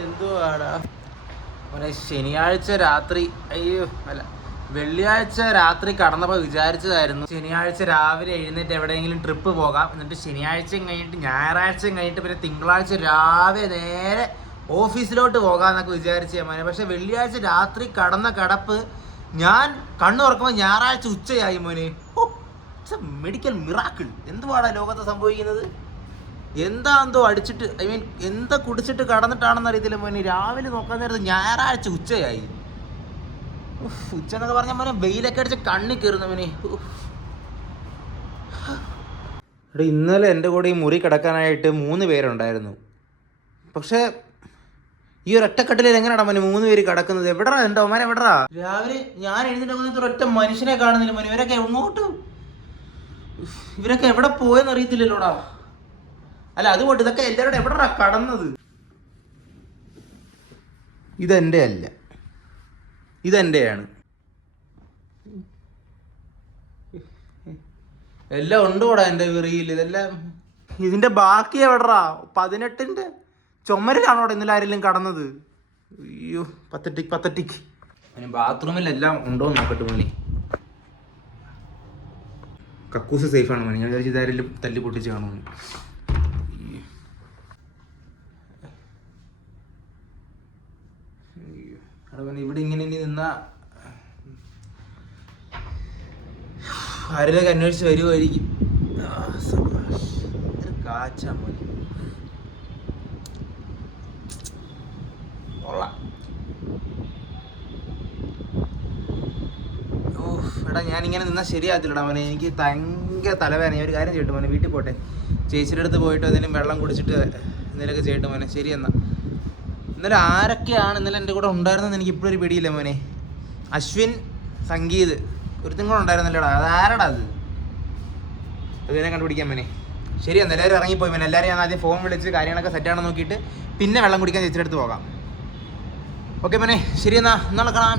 എന്തുവാടാ മോനെ, ശനിയാഴ്ച രാത്രി, അയ്യോ അല്ല, വെള്ളിയാഴ്ച രാത്രി കടന്നപ്പോൾ വിചാരിച്ചതായിരുന്നു ശനിയാഴ്ച രാവിലെ എഴുന്നേറ്റ് എവിടെയെങ്കിലും ട്രിപ്പ് പോകാം, എന്നിട്ട് ശനിയാഴ്ചയും കഴിഞ്ഞിട്ട് ഞായറാഴ്ചയും കഴിഞ്ഞിട്ട് പിന്നെ തിങ്കളാഴ്ച രാവിലെ നേരെ ഓഫീസിലോട്ട് പോകാമെന്നൊക്കെ വിചാരിച്ച മോനെ. പക്ഷെ വെള്ളിയാഴ്ച രാത്രി കടന്ന കടപ്പ് ഞാൻ കണ്ണു തുറക്കുമ്പോൾ ഞായറാഴ്ച ഉച്ചയായി മോനെ. Medical miracle. എന്തുവാടാ ലോകത്ത് സംഭവിക്കുന്നത്? എന്തോ അടിച്ചിട്ട്, ഐ മീൻ എന്താ കുടിച്ചിട്ട് കടന്നിട്ടാണെന്ന് അറിയത്തില്ല മോനെ. രാവിലെ നോക്കാൻ നേരത്ത് ഞായറാഴ്ച ഉച്ചയായി. ഉച്ച എന്നൊക്കെ പറഞ്ഞാൽ മോനെ വെയിലൊക്കെ അടിച്ച് കണ്ണി കയറുന്ന മോനെ. എടാ, ഇന്നലെ എൻ്റെ കൂടെ ഈ മുറി കിടക്കാനായിട്ട് 3 പേരുണ്ടായിരുന്നു. പക്ഷേ ഈ ഒരൊറ്റക്കെട്ടിൽ എങ്ങനെയാടാ മോനെ 3 പേര് കിടക്കുന്നത്? എവിടാ എൻ്റെ അവന്മാരെ, എവിടാ? രാവിലെ ഞാൻ എഴുന്നേറ്റ് ഒരൊറ്റ മനുഷ്യനെ കാണുന്നില്ല മോനെ. ഇവരൊക്കെ എങ്ങോട്ട്, ഇവരൊക്കെ എവിടെ പോയെന്ന് അറിയത്തില്ലല്ലോടാ. അല്ല അതുകൊണ്ട് ഇതൊക്കെ എല്ലാവരുടെ എവിടെടാ കടന്നത്? ഇതെൻ്റെ അല്ല, ഇതെൻ്റെയാണ്. എല്ലാം ഉണ്ടോടാ എൻ്റെ വിറിയിൽ? ഇതെല്ലാം ഇതിൻ്റെ ബാക്കി എവിടെടാ? 18ൻ്റെ ചുമരിലാണോടെ ഇന്നലെ ആരെങ്കിലും കടന്നത്? അയ്യോ, പത്തറ്റിക്. അതിന് ബാത്റൂമിലെല്ലാം ഉണ്ടോ നോക്കട്ടെ മോനെ. കക്കൂസ് സേഫാണ് മോനെ. ഞാൻ വിചാരിച്ചു ഇതാരെങ്കിലും തല്ലി പൊട്ടിച്ച് കാണുമെന്ന്. ഇവിടെ ഇങ്ങനെ ഇനി നിന്നാ ആരെയൊക്കെ അന്വേഷിച്ച് വരുമായിരിക്കും. കാച്ചാ മോനെ. എടാ, ഞാനിങ്ങനെ നിന്നാൽ ശരിയാകത്തില്ലടാ മോനെ. എനിക്ക് ഭയങ്കര തലവേദന. ഒരു കാര്യം ചെയ്യട്ടെ മോനെ, വീട്ടിൽ പോട്ടെ, ചേച്ചിയുടെ അടുത്ത് പോയിട്ട് എന്തെങ്കിലും വെള്ളം കുടിച്ചിട്ട് എന്തെങ്കിലുമൊക്കെ ചെയ്യട്ടെ മോനെ. ശരി എന്നാ. ഇന്നലെ ആരൊക്കെയാണ് ഇന്നലെ എൻ്റെ കൂടെ ഉണ്ടായിരുന്നെന്ന് എനിക്ക് ഇപ്പോഴൊരു പിടിയില്ല മോനെ. അശ്വിൻ, സംഗീത്, ഒരുത്തും കൂടെ ഉണ്ടായിരുന്നല്ലോടാ. അതാരടാ അത്? അതിനെ കണ്ടുപിടിക്കാൻ മോനെ. ശരി എന്നാ, എല്ലാവരും ഇറങ്ങിപ്പോയി മോനെ. എല്ലാവരും ഞാൻ ആദ്യം ഫോൺ വിളിച്ച് കാര്യങ്ങളൊക്കെ സെറ്റാണെന്ന് നോക്കിയിട്ട് പിന്നെ വെള്ളം കുടിക്കാൻ ചേച്ചിയുടെ അടുത്ത് പോകാം. ഓക്കെ മോനെ, ശരി എന്നാ, നാളെ കാണാം.